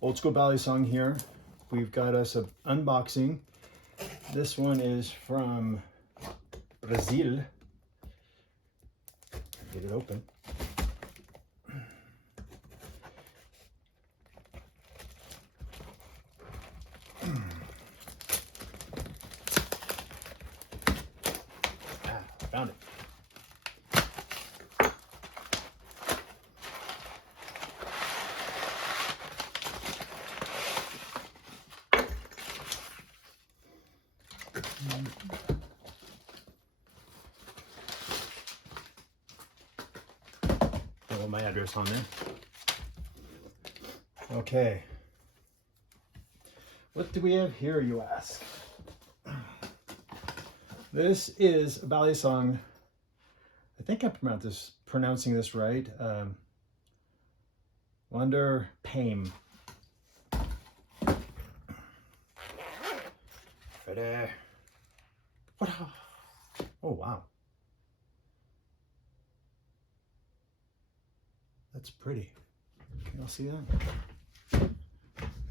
Old School Balisong here. We've got us an unboxing. This one is from Brazil. Get it open. Found it. I want my address on there. Okay. What do we have here, you ask? This is a Balisong. I think I'm pronouncing this right. Wonder Paim. What? Oh, wow. That's pretty. Can y'all see that?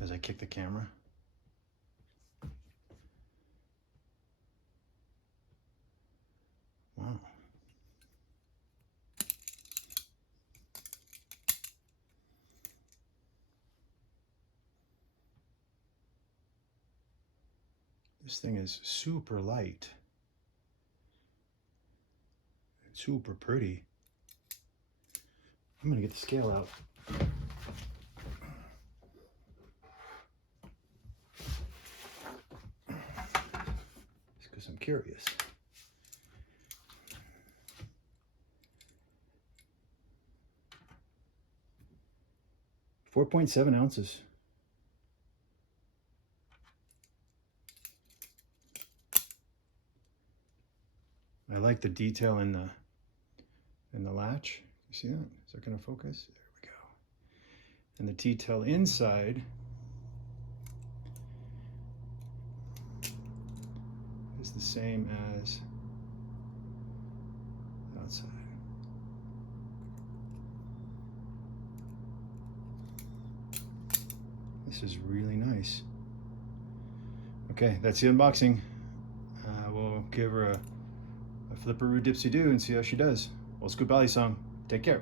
As I kick the camera. Wow. This thing is super light. It's super pretty. I'm gonna get the scale out. Just because I'm curious. 4.7 ounces. I like the detail in the latch. You see that? Is that going to focus? There we go. And the detail inside is the same as outside. This is really nice. Okay, that's the unboxing. We'll give her a flipperoo dipsy-doo and see how she does. Old School Balisong. Take care.